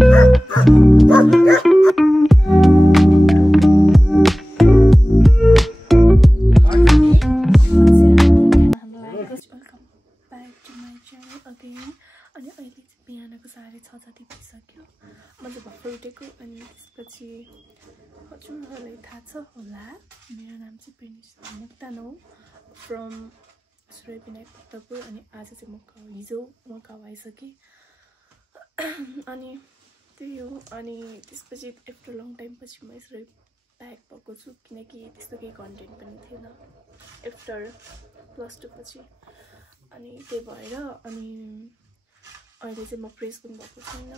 अनि अहिले चाहिँ बिहानको 6:30 जति भइसक्यो। म चाहिँ भर्खर उठेको अनि त्यसपछि हजुरहरूलाई थाहा छ होला मेरो नाम चाहिँ प्रिन्स मुक्तान हो फ्रम सूर्यविनायक भक्तपुर। अनि आज चाहिँ हिजो म गाउँ आइसकेँ अनि त्यही हो। अनि त्यसपछि आफ्टर लङ टाइम पछि म यसरी ब्याक भएको छु किनकि त्यस्तो केही कन्टेन्ट पनि थिएन आफ्टर +2 पछि। अनि त्यही भएर अनि अहिले चाहिँ म फ्रेस पनि भएको छैन।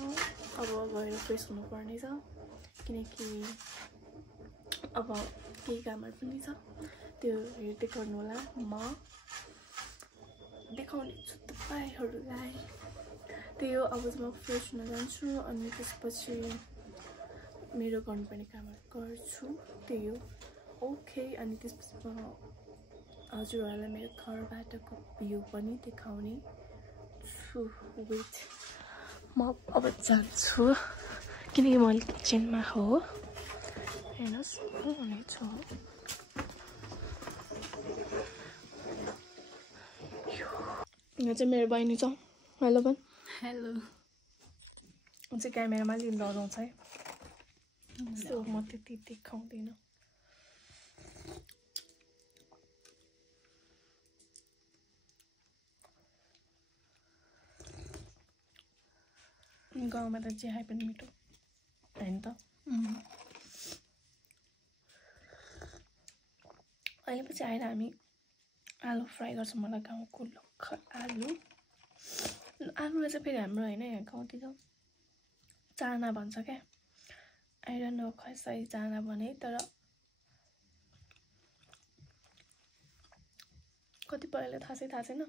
अब गएर फ्रेस हुनुपर्ने छ किनकि अब केही कामहरू पनि छ त्यो हेर्दै गर्नु होला। म देखाउने छु तपाईहरुलाई। त्यही हो। अब म फ्रेस हुन जान्छु अनि त्यसपछि मेरो गर्नुपर्ने कामहरू गर्छु। त्यही हो। ओके। अनि त्यसपछि म हजुरहरूलाई मेरो घरबाटको भ्यू पनि देखाउने छु। वेट म अब जान्छु किनकि म किचनमा हो। हेर्नुहोस् हुनेछ। यो चाहिँ मेरो बहिनी छ। हेलो भन। हेलो। म चाहिँ क्यामेरामा लिन डराउँछ है सो म त्यति देखाउँदिन। गाउँमा त जे खाए पनि मिठो हैन त। अहिले पछि आएर हामी आलु फ्राई गर्छौँ। मलाई गाउँको लोकल आलुलाई चाहिँ फेरि हाम्रो होइन यहाँ गाउँतिर चाना भन्छ क्या। आई डोन्ट नो खै सही चाना भने तर कतिपयले थाहा छैन।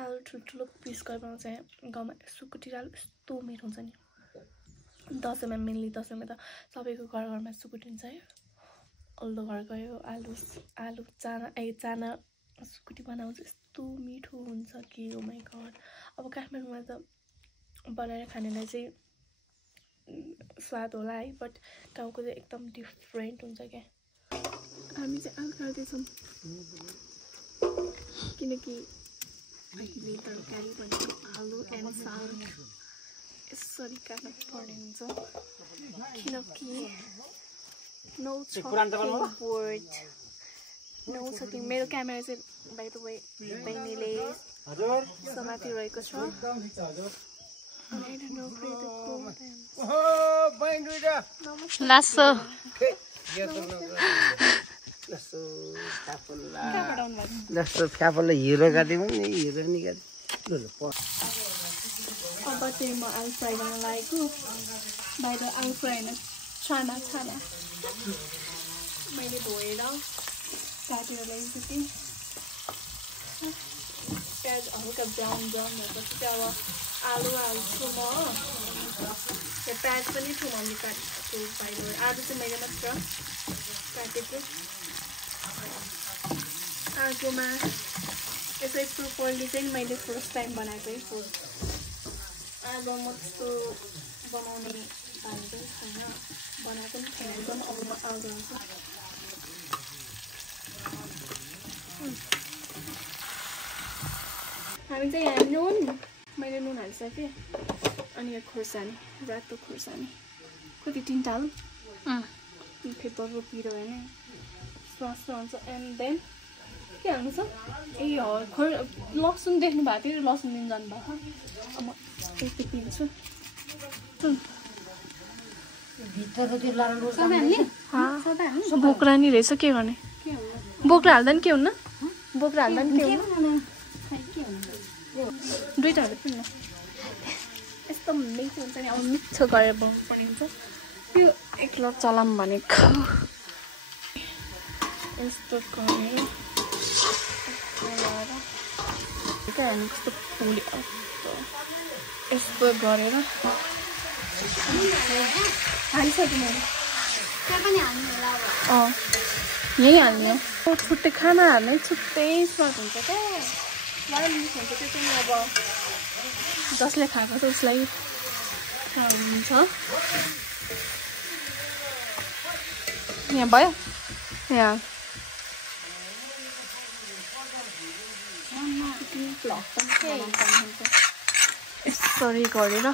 आलु ठुल्ठुलो पिस गरेर चाहिँ गाउँमा सुकुटी आलु यस्तो मिठो हुन्छ नि। दसैँमा मेनली दसैँमा त सबैको घरमा सुकुटी हुन्छ है। अल्लो घर गयो आलु चाना सुकुटी बनाउँछ यस्तो मिठो हुन्छ कि ओ माई गड। अब काठमाडौँमा त बनाएर खानेलाई चाहिँ स्वाद होला है बट गाउँको चाहिँ एकदम डिफ्रेन्ट हुन्छ क्या। हामी चाहिँ आलु काट्दैछौँ किनकि अहिले तरकारी भनेको आलु एन्ड साग यसरी काट्नु पर्ने हुन्छ किनकि नो सकिङ। मेरो क्यामेरा चाहिँ बाइ द वे बहिनीले समातिरहेको छ। लासो हिरो गादिउँ नि हिरो नि गादी। अब चाहिँ म आलु फ्राई गर्न लागेको। बाहिर आलु फ्राई होइन छाना मैले धोएर काटेर ल्याइसकेँ। प्याज हल्का ब्राउन भएपछि चाहिँ अब आलु हाल्छु म। प्याज पनि ठुलो काटेको बाहिर आलु चाहिँ मैले मात्र काटेको। आगोमा यसै प्रोपरली चाहिँ मैले फर्स्ट टाइम बनाएको है फुड। आगो म त्यस्तो बनाउने बानी पनि छैन बनाएको पनि छैन एकदम। अब म आगो हाल्छु। हामी चाहिँ यहाँ नुन मैले नुन हालिसकेँ अनि यो खोर्सानी रातो खोर्सानी कति 3टा हालौँ। पेपरको पिरो होइन स्वास हुन्छ। एन्ड देन के हाल्नु छ ए लसुन देख्नु भएको थियो लसुन दिनु जानुभएको। अब म यति पिन्छु। बोक्रा नि रहेछ के गर्ने। बोक्रा हाल्दा नि के हुन्न। बोक्रा हाल्दा नि के हुन्न। दुईटा हाल्दै पिउनु यस्तो मिठो हुन्छ नि। अब मिठो गरेर बनाउनु पर्ने हुन्छ। त्यो एकलट चलाम भनेको यस्तो गरेर कस्तो फुल्यो यस्तो गरेर हालिसकेँ मैले। यही हाल्ने हो। छुट्टै खाना हाल्ने छुट्टै स्वाद हुन्छ क्या। पुरा मिठो हुन्छ त्यो चाहिँ। अब जसले खाएको छ उसलाई हुन्छ यहाँ भयो यहाँ यसरी गरेर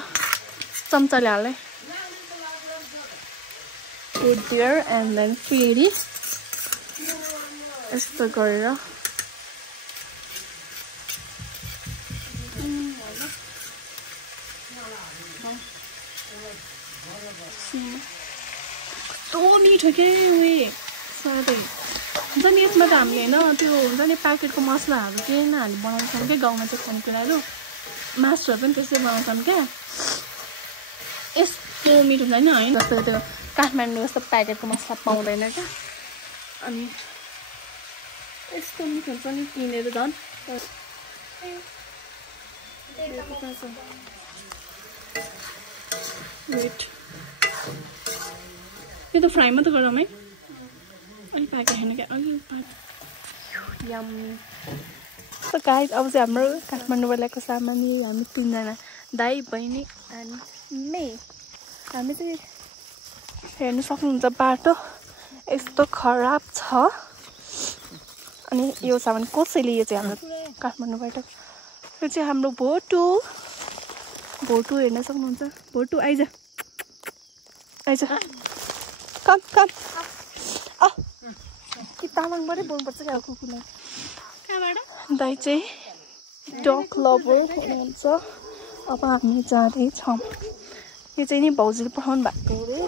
चम्चाले हाले put there and then फेरि यस्तो गरेर कस्तो मिठो के उयो साह्रै हुन्छ नि यसमा त हामी होइन त्यो हुन्छ नि प्याकेटको मसलाहरू केही नहाली बनाउँछौँ क्या गाउँमा चाहिँ खानेकुराहरू मासुहरू पनि त्यसै बनाउँछौँ क्या यस्तो मिठो छैन है जस्तो त्यो काठमाडौँ जस्तो प्याकेटको मसला पाउँदैन क्या अनि यस्तो मिठो हुन्छ नि किनेर झन् वेट यो त फ्राई मात्रै गरौँ है अलिक प्याकेट होइन क्या अलिक यम्मी सो गाइस अब चाहिँ हाम्रो काठमाडौँबाट ल्याएको सामान हामी 3 जना दाइ बहिनी एन्ड मे हामी चाहिँ हेर्नु सक्नुहुन्छ बाटो यस्तो खराब छ अनि यो सामान कसैले यो चाहिँ हाम्रो काठमाडौँबाट यो चाहिँ हाम्रो भोटु हेर्न सक्नुहुन्छ भोटु आइज कम कि तामाङबाटै बोल्नुपर्छ क्या कुकुरलाई दाइ चाहिँ डग लभर हुनुहुन्छ अब हामी जाँदैछौँ यो चाहिँ नि भाउजूले पठाउनु भएको अरे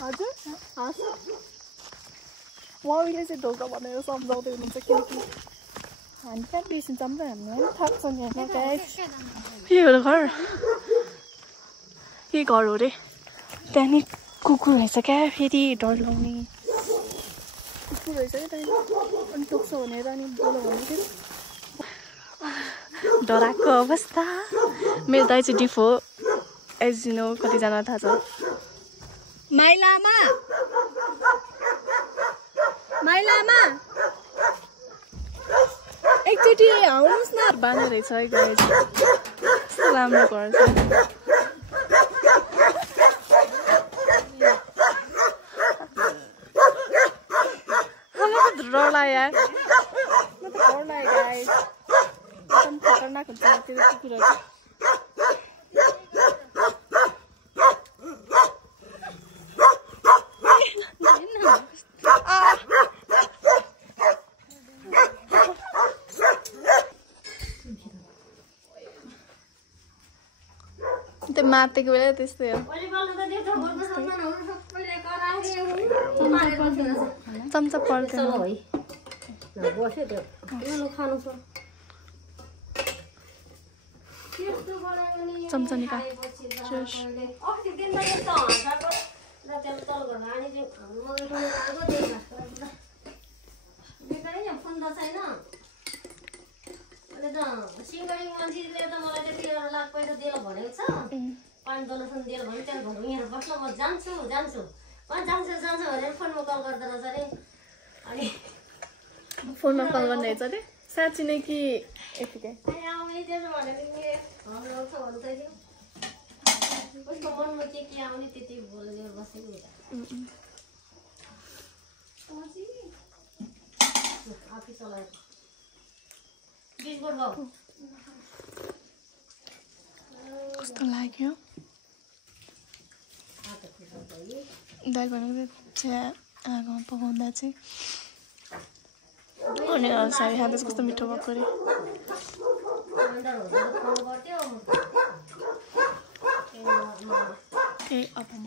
हजुर उहाँले चाहिँ ढोका भनेर सम्झाउँदै हुनुहुन्छ किनकि हामी कहाँ बिर्सिन्छौँ र हामी पनि थाहा छ नि होइन गाइस यो घर यही घर हो रे त्यहाँदेखि कुकुर रहेछ क्या फेरि डर लाउने कुकुर रहेछ क्या त्यहाँदेखि अनि टोक्छ भनेर अनि बोलो भने फेरि डराएको अवस्था मेरो दाइ चाहिँ डिफ हो एज यु नो कतिजना थाहा छ माइलामा एकचोटि आउनुहोस् न बाँधे रहेछ है गएर कस्तो राम्रो घर छ डर लाग्यो यार म त डर लाग्यो गाइस एकदम खतरनाक हुन्छ त्यो कुकुरहरू त्यो मातेको बेला त्यस्तै हो चम्चा पर्दैन चम्चा निकाल सिंगडी मान्छेले त मलाई त्यति 1 लाख पैसा दिएर भनेको छ 5 डोनेसन दिएर भने त्यहाँ घर यहाँ बस्न म जान्छु भनेर फोनमा कल गर्दा रहेछ अरे अनि फोनमा कल गर्ने रहेछ अरे साँच्ची नै कि यतिकै आउने त्यसो भनेर नि हाम्रो छ भन्छ नि उसको मनमा के आउने त्यति बोलेर बसेको आफै चलाएको कस्तो लाग्यो दाइ भनेको चिया आगोमा पकाउँदा चाहिँ अनि सारी खाँदा कस्तो मिठो भएको अरे अब म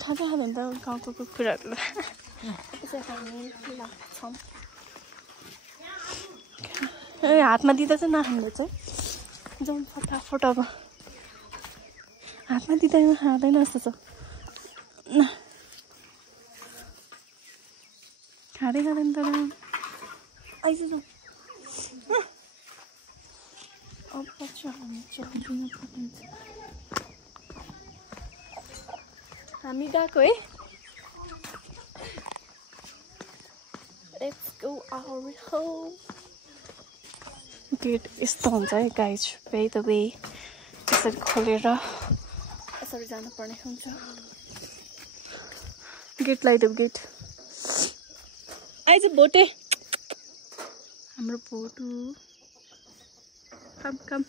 खाँदै खाँदैन त गाउँको कुकुरहरूलाई हातमा दिँदा चाहिँ नखाँदा चाहिँ जाउँ फटाफट अब हातमा दिँदा खाँदैन जस्तो छ खाँदै खाँदैन तर आइज जाउँ अब पछि हामी चाहिँ हामी गएको है Let's go our home. Get यस्तो हुन्छ है गाइज बाइ द वे यसरी खोलेर यसरी जानुपर्ने हुन्छ गेट लगाइदेऊ गेट आइज भोटे हाम्रो भोटु कम कम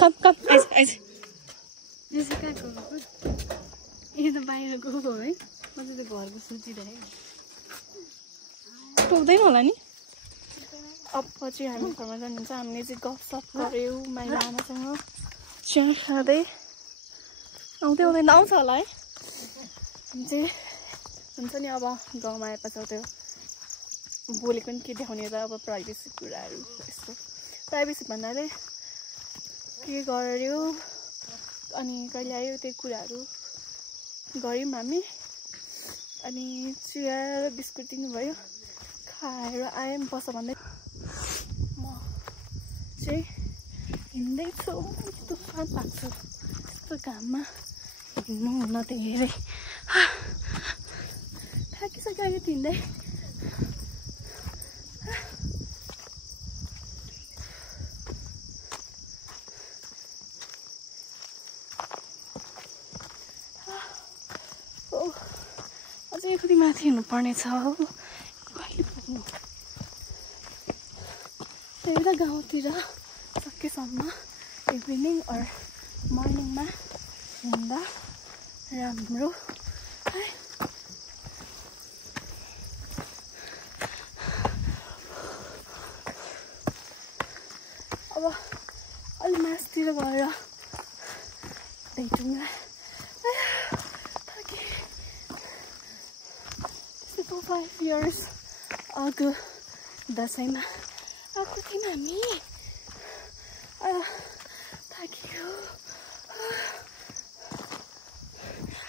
कम कम आइज आइज यो चाहिँ कहाँ गएको यो त बाहिर गएको है म चाहिँ घरको सोचिरहेँ पुग्दैन होला नि अब पछि हामी घरमा जानुहुन्छ हामीले चाहिँ गफसफ गऱ्यौँ माइला आमासँग चिया खाँदै आउँदै आउँदैन आउँछ होला है हामी चाहिँ हुन्छ नि अब गाउँमा आएपछि त्यो बोलेको नि के देखाउने त अब प्राइभेसी कुराहरू यस्तो प्राइभेसी भन्नाले के गर्यो अनि कहिले आयो त्यो कुराहरू गऱ्यौँ हामी अनि चिया र बिस्कुट दिनुभयो खाएर आएँ बस भन्दै म चाहिँ हिँड्दैछु तुफान लाग्छ यस्तो घाममा हिँड्नु हुन धेरै थाकिसक्यो अहिले हिँड्दै अझै फेरि माथि हिँड्नुपर्ने छ कहिले पुग्नु त्यही भएर गाउँतिर सकेसम्म इभिनिङ अर मर्निङमा हिँड्दा राम्रो है अब अलि मासतिर गएर भेटौँला 5 years ago दसैँमा आएको थियौँ हामी थाक्यो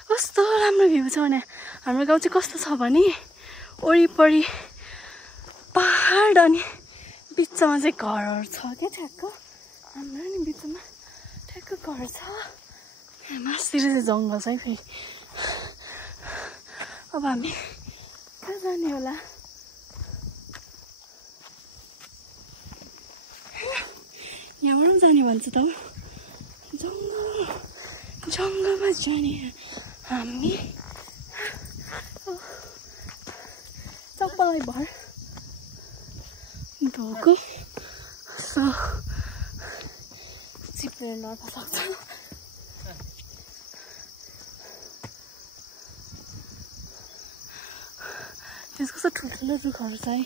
कस्तो राम्रो भ्यू छ भने हाम्रो गाउँ चाहिँ कस्तो छ भने वरिपरि पहाड अनि बिचमा चाहिँ घरहरू छ क्या ठ्याक्क हाम्रो नि बिचमा ठ्याक्क घर छ मासतिर चाहिँ जङ्गल छ है फेरि अब हामी कहाँ जाने होला यहाँबाट जाने भन्छ त जङ्गलमा जाने हामी चप्पललाई भर धोको चिप्लेर लड्न सक्छ त्यसको कस्तो ठुल्ठुलो रुखहरू छ है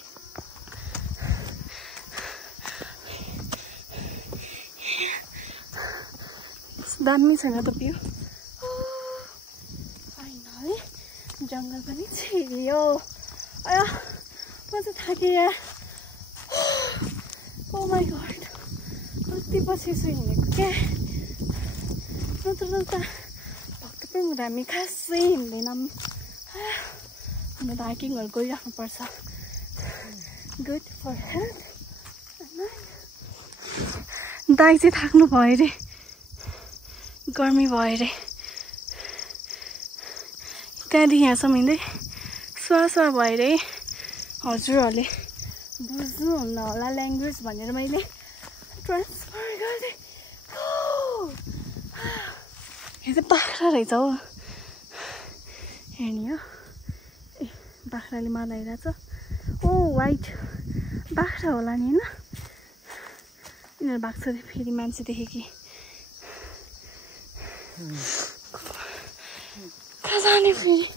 दामी छैन त भ्यू फाइनली जङ्गल पनि छिर्यो आया म चाहिँ थाकेँ यार ओ माई गॉड कति पछि चाहिँ हिँडेको क्या नत्र भक्तपुर हुँदा हामी खासै हिँड्दैनौँ हामी त हाइकिङहरू गरिराख्नुपर्छ गुड फर हेल्थ दाइ चाहिँ थाक्नु भयो अरे गर्मी भयो अरे त्यहाँदेखि यहाँसम्म हिँड्दै सुवा भयो अरे हजुरहरूले बुझ्नुहुन्न होला ल्याङ्ग्वेज भनेर मैले ट्रान्सफर गरेँ यो चाहिँ बाख्रा रहेछ हो हेर्ने हो ए बाख्राले मलाइरहेछ ओ वाइट बाख्रा होला नि होइन यिनीहरू भाग्छ फेरि मान्छे देखेँ कि कहाँ जाने फेरि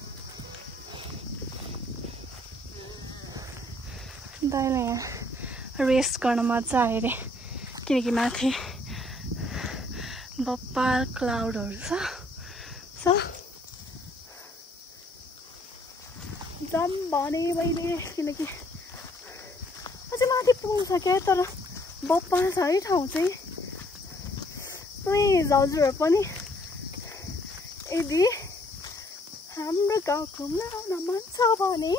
दाइलाई यहाँ रेस्ट गर्न मजा आयो अरे किनकि माथि बप्पा क्लाउडहरू छ जाम भने मैले किनकि अझै माथि पुग्नु सक्यो तर बप्पा छ है ठाउँ चाहिँ प्लिज हजुरहरू पनि यदि हाम्रो गाउँ घुम्न आउन मन छ भने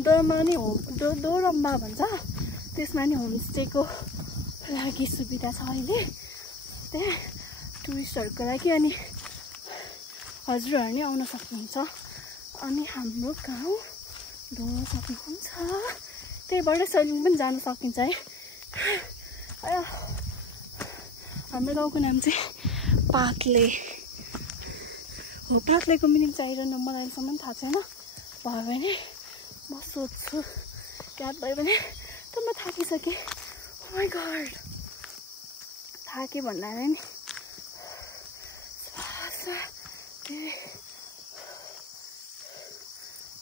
दोरमा नि दोरम्बा भन्छ त्यसमा नि होमस्टेको लागि सुविधा छ अहिले त्यहाँ टुरिस्टहरूको लागि अनि हजुरहरू नि आउन सक्नुहुन्छ अनि हाम्रो गाउँ धुम्न सक्नुहुन्छ त्यहीबाट सैलुङ पनि जान सकिन्छ है। हाम्रो गाउँको नाम चाहिँ पातले हो। पातलेको मिनिङ चाहिँ आइरहनु मलाई अहिलेसम्म थाहा छैन। भयो भने म सोध्छु, याद भयो भने। त म थाकिसकेँ। ओ माई गॉड, थाकेँ भन्नाले नि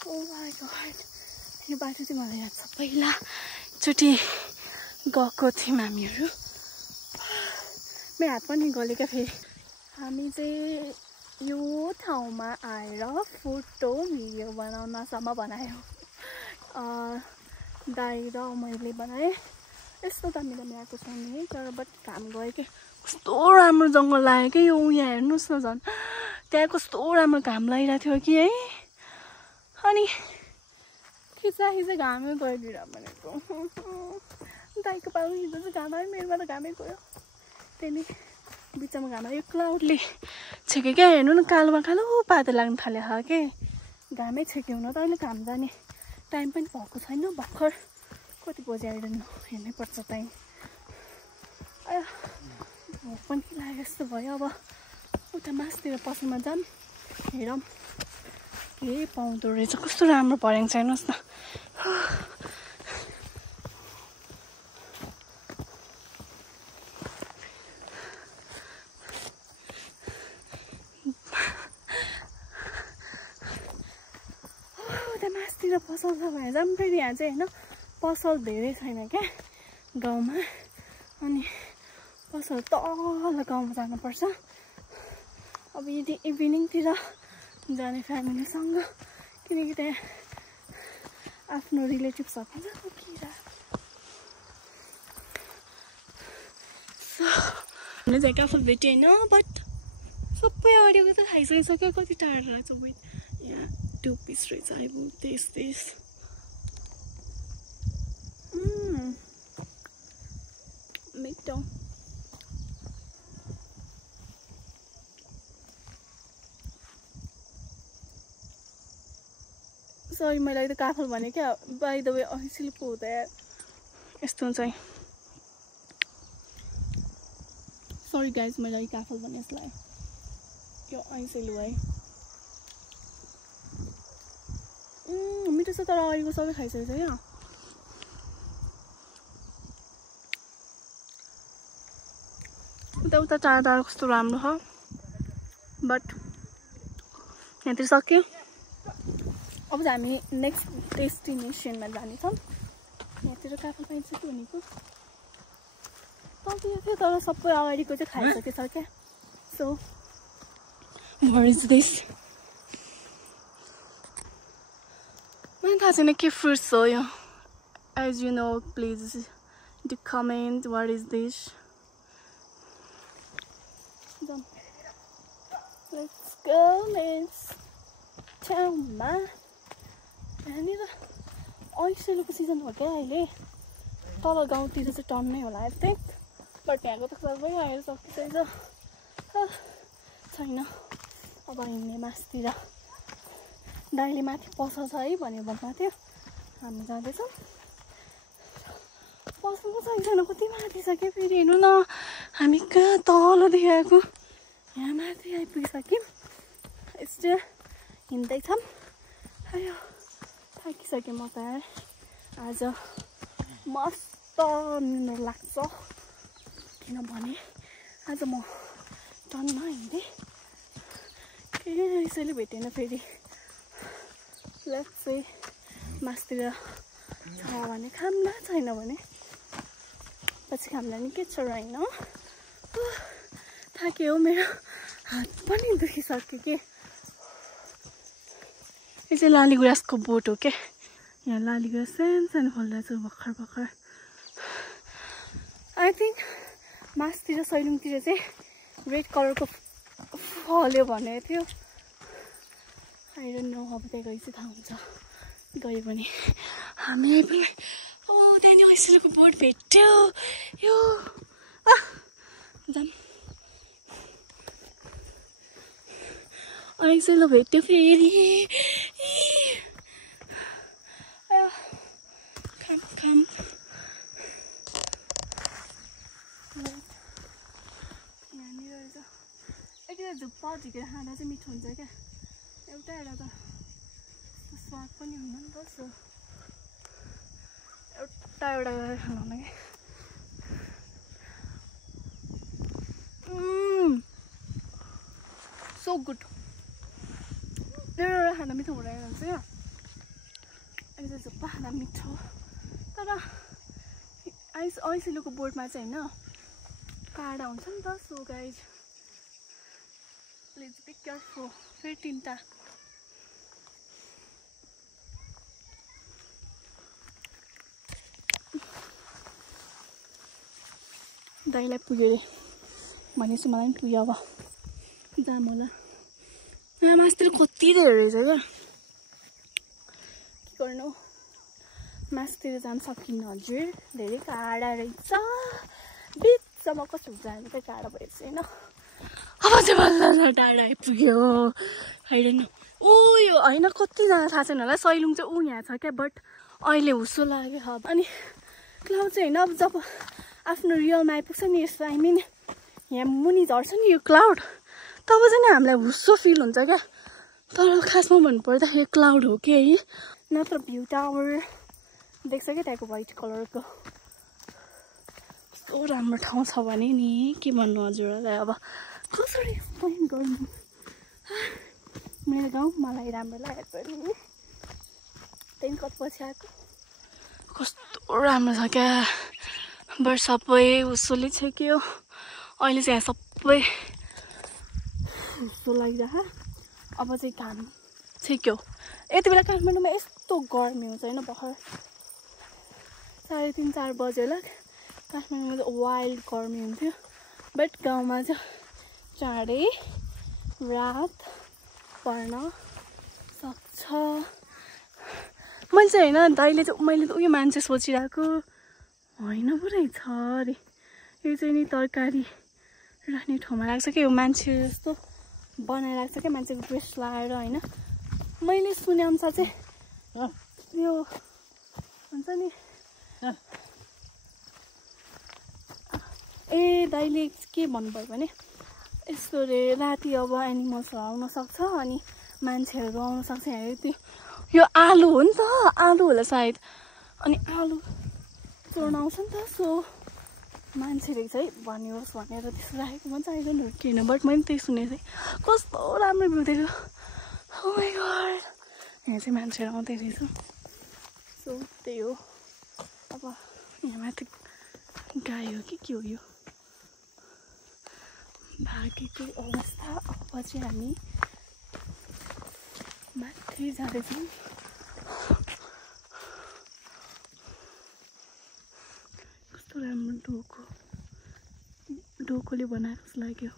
ओ माई गॉड, यो बाटो चाहिँ मलाई याद छ। पहिलाचोटि गएको थियौँ हामीहरू। मेरो हात पनि गल्यो क्या फेरि। हामी चाहिँ यो ठाउँमा आएर फोटो भिडियो बनाउनसम्म बनायो। दाइ र मैले बनाएँ। यस्तो दामी दामी आएको छ नि, तर बट घाम गयो कि। कस्तो राम्रो जङ्गल लाग्यो कि यो। यहाँ हेर्नुहोस् न, झन् त्यहाँ कस्तो राम्रो घाम लागिरहेको थियो कि है। अनि खिच्दा घामै गयो बिरा भनेको। दाइको पालो हिजो चाहिँ घाम आयो, मेरोमा त घामै गयो। त्यही बिचमा घाम आयो। क्लाउडले छेक्यो क्या, हेर्नु न, कालोमा कालो पातो लाग्न थाल्यो के। घामै छेक्यो हुन त। अहिले घाम जाने टाइम पनि भएको छैन। भर्खर कति बजी आइरहनु, हेर्नै पर्छ टाइम। भोक पनि लाग्यो जस्तो भयो। अब उता मासतिर पसलमा जाऊँ, हेरौँ के पाउँदो रहेछ। कस्तो राम्रो भर्याङ छ हेर्नुहोस् न। उता मासतिर पसल छ भने जाऊँ फेरि। यहाँ चाहिँ होइन, पसल धेरै छैन क्या गाउँमा। अनि पसल तल गाउँमा जानुपर्छ। अब यदि इभिनिङतिर जाने फ्यामिलीसँग, किनकि त्यहाँ आफ्नो रिलेटिभ्सहरू हुन्छ किरा। हामीले चाहिँ काफल भेट्यो होइन, बट सबै अडियो त खाइसकिसक्यो। कति टाढा रहेछ वेट, यहाँ 2 पिस रहेछ। आइबु त्यस मिठो। सरी, मैले अहिले काफल भने क्या। बाई द वे ऐसिलको हुँदा यस्तो हुन्छ है। सरी गाइज, मैले अहिले काफल भने जस्तो लाग्यो। यो ऐसिल हो है। मिठो छ, तर अहिलेको सबै खाइसकेको छ क्या। उता टाढा टाढा कस्तो राम्रो छ, बट यहाँतिर सक्यो। अब चाहिँ हामी नेक्स्ट डेस्टिनेसनमा जानेछौँ। यहाँतिर काफल पाइन्छ कि भनेको पाउँथ्यो थियो, तर सबै अगाडिको चाहिँ खाइसकेको छ क्या। So what is this? मलाई थाहा छैन के फ्रुट्स हो यो। As you know, please do comment what is this. Let's go let's ठाउँमा। यहाँनिर ऐसिलको सिजन हो क्या अहिले। तल गाउँतिर चाहिँ टन्नै होला आई थिङ्क, बट यहाँको त सबै आएर सकिसकेछ छैन। अब हिँड्ने मासतिर दाइले माथि पसल छ है भन्यो भन्नु थियो। हामी जाँदैछौँ। पसल पो छैन, कति माथि छ क्या। फेरि हेर्नु न, हामी कहाँ तलदेखि आएको, यहाँ माथि आइपुगिसक्यौँ। यस्तो हिँड्दैछौँ। आयो थाकिसकेँ म त। आज मस्त निन्द्रा लाग्छ, किनभने आज म टनमा हिँडेँ। केही यसैले भेटेन फेरि। लेट्स से मासतिर छ भने खाम्ला, छैन भने पछि खाम्ला नि के छ र होइन। थाक्यो हौ, मेरो हात पनि दुखिसक्यो के। यो चाहिँ लालीगुराँसको बोट हो क्या। यहाँ लालीगुराँस सानो सानो फल्दैछ भर्खर भर्खर। आई थिङ्क मासतिर सैलुङतिर चाहिँ रेड कलरको फल्यो भनेको थियो। आई डोन्ट नो, अब त्यहाँ गएपछि थाहा हुन्छ। गयो भने हामी पनि त्यहाँनिर ऐसिलको बोट भेट्यो। यो जाम ऐसिलो भेट्यो फेरि। Come. यहाँनिर रहेछ यति झुप्पा झिकेर खाँदा चाहिँ मिठो हुन्छ क्या एउटा त स्वाद पनि हुन्न नि त सो एउटा गरेर खानु होला क्या सो गुड एउटा खाँदा मिठो हुँदैन हुन्छ क्या अनि चाहिँ झुप्पा खाँदा मिठो तर ऐसिलोको बोर्डमा चाहिँ होइन काँडा हुन्छ नि त so guys please be careful फेरि 3टा दाइलाई पुग्यो अरे भनेपछि मलाई पनि पुग्यो अब जाम होला मासतिर कति धेरै रहेछ क्या के गर्नु मासतिर जान सकिन्न हजुर धेरै काँडा रहेछ बिचमा कस्तो हुन्छ हामी चाहिँ टाढा भएपछि होइन अब चाहिँ बल्ल टाढा आइपुग्यो होइन ऊ यो होइन कतिजना थाहा छैन होला सैलुङ चाहिँ ऊ यहाँ छ क्या बट अहिले हुसो लाग्यो अनि क्लाउड चाहिँ होइन अब जब आफ्नो रियलमा आइपुग्छ नि यस्तो आई मिन यहाँ मुनि झर्छ नि यो क्लाउड तब चाहिँ हामीलाई हुस्सो फिल हुन्छ क्या तर खासमा भन्नुपर्दाखेरि क्लाउड हो कि है नत्र भ्यू टावर देख्छ क्या त्यहाँको व्हाइट कलरको कस्तो राम्रो ठाउँ छ भने नि के भन्नु हजुरहरूलाई अब कसरी एक्सप्लेन गर्नु मेरो गाउँ मलाई राम्रो लागेको नि त्यहाँदेखि कति पछि आएको कस्तो राम्रो छ क्या बट सबै हुस्सोले छेक्यो अहिले चाहिँ यहाँ सबै हुस्सो लागिरह अब चाहिँ घाम छेक्यो यति बेला काठमाडौँमा यस्तो गर्मी हुन्छ होइन भर्खर 3:30-4 बजे होला काठमाडौँमा चाहिँ वाइल्ड गर्मी हुन्थ्यो बट गाउँमा चाहिँ चाँडै रात पर्न सक्छ मैले चाहिँ होइन दाइले चाहिँ मैले त उयो मान्छे सोचिरहेको होइन पो रहेछ अरे यो चाहिँ नि तरकारी राख्ने ठाउँमा राख्छ क्या यो मान्छे जस्तो बनाइराख्छ क्या मान्छेको ड्रेस लगाएर होइन मैले सुनेअनुसार चाहिँ यो हुन्छ नि ए दाइले के भन्नुभयो भने यस्तो रे राति अब एनिमल्सहरू आउन सक्छ अनि मान्छेहरू आउन सक्छ यहाँ त्यो यो आलु हो नि त आलु होला सायद अनि आलु चोर्न आउँछ नि त सो मान्छे रहेछ है भनियोस् भनेर त्यस्तो राखेको म चाहिँ आइडन्ट किन बट मैले त्यही सुनेको थिएँ कस्तो राम्रो भ्यू देख्यो ओ माई गॉड यहाँ चाहिँ मान्छेहरू आउँदै रहेछ सो त्यही हो अब यहाँ माथि गाई हो कि के हो यो भागेको अवस्था अब चाहिँ हामी माथि जाँदैछौँ कस्तो राम्रो डोकोले बनाएको जस्तो लाग्यो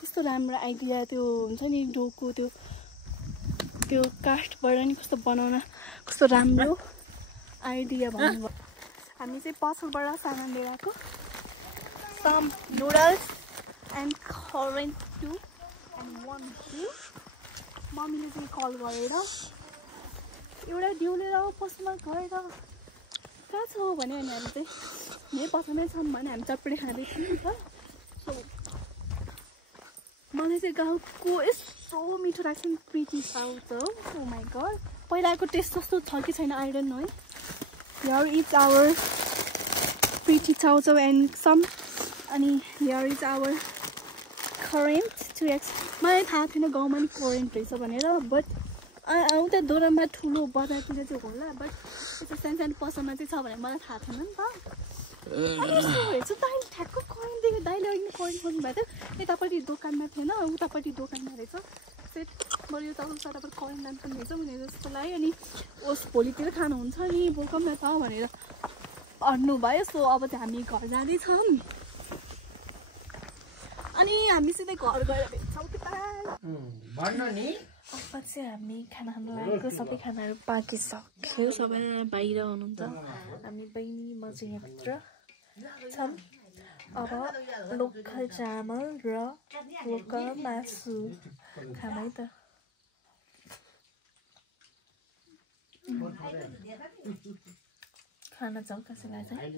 कस्तो राम्रो आइडिया त्यो हुन्छ नि डोको त्यो काठबाट नि कस्तो बनाउन कस्तो राम्रो आइडिया भन्नुभयो हामी चाहिँ पसलबाट सामान लिएर आएको some noodles and Current two and 1 ड्यु मम्मीले चाहिँ कल गरेर एउटा ड्यु लिएर पसलमा गएर कहाँ छौ भने अनि हामी चाहिँ यही पसलमै छौँ भने हामी चटपटी खाँदैछौँ नि त सो मलाई चाहिँ गाउँको यस्तो मिठो लाग्छ नि प्रिटी चाउचाउ ओ माई गड पहिलाको टेस्ट जस्तो छ कि छैन I don't know hi here is our pretty चाउचाउ एन्ड सम अनि here is our current 2x मलाई थाहा थिएन गाउँमा नि करेन्ट रहेछ भनेर बट उता दोरामा ठुलो बजारतिर चाहिँ होला बट यस्तो सानो पसलमा चाहिँ छ भने मलाई थाहा थिएन नि त हेर्छु दाइले ठ्याक्क करेन्ट देख्यो दाइले अघि करेन्ट खोज्नु भएको थियो यतापट्टि दोकानमा थिएन उतापट्टि दोकानमा रहेछ सेट बरु यो ततापट्टि करेन्ट लानु पनि रहेछ भनेर जस्तो लाग्यो अनि ओस् भोलितिर खानुहुन्छ नि बोकौँ न त भनेर भन्नुभयो सो अब चाहिँ हामी घर जाँदैछौँ अनि हामी सिधै घर गएर भेट्छौँ कि अब चाहिँ हामी खाना खानु लागेको सबै खानाहरू पाकिसक्यो सबै बाहिर हुनुहुन्छ हामी बहिनी म चाहिँ यहाँभित्र छौँ अब लोकल चामल र लोकल मासु खाना है त खाना चाउ कसैलाई चाहिँ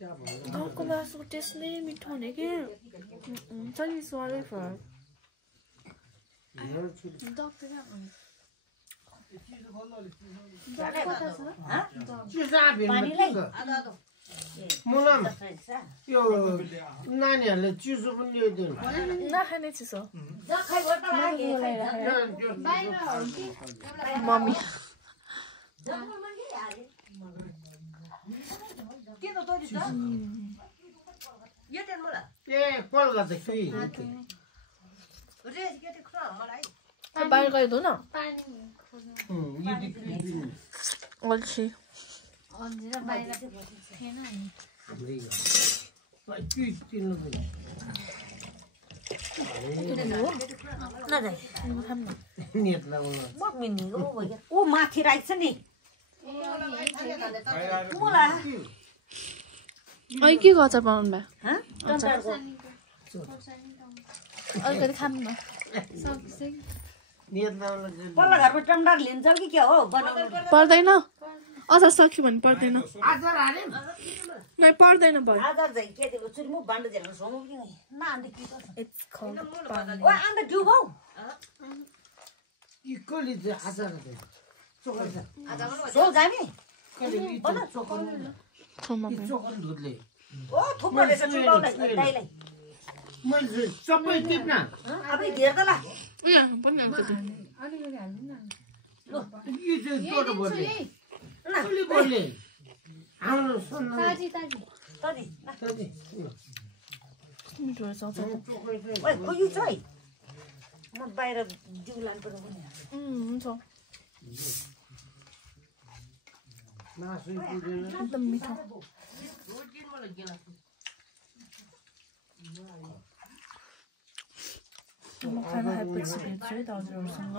गाउँको मासुको टेस्ट नै मिठो हुने कि हुन्छ नि स्वादै फरक मुलाम यो नानीहरूले चिसो पनि ल्याइदिनु नखाने चिसो मम्मी कलकत्ता बाहिर गइदिउ न अल्छी ऊ माथि राख्छ नि के गर्छ पाउनु भए अलिकति खानु न पल्लो घरमा टमाटर लिन्छ कि के हो पर्दैन अचार सक्यो भने पर्दैन पर्दैन भयो आधार चाहिँ के दिएको छु म बान्ड झेल्न सोमु कि न अन्त के गर्छ इट्स कल्ड ओ अन्त डुबौ इक्वली आचार झोल जाने चोकन दुधले ओ थुप्रो रहेछ चुलाउलाई दाइलाई मैले सबै टिप्न अब धेर त ला उयो पनि यो चाहिँ तोड बोल्ने कसले बोल्ने हाम्रो सुन्न तनी मिठो रहेछ अचार ओइ खोइ छ है म बाहिर जिउ लानु पर्छ हुन्छ मासु पुग्दैन एकदम मिठो म खाना खाएपछि भेट्छु है दाजुहरूसँग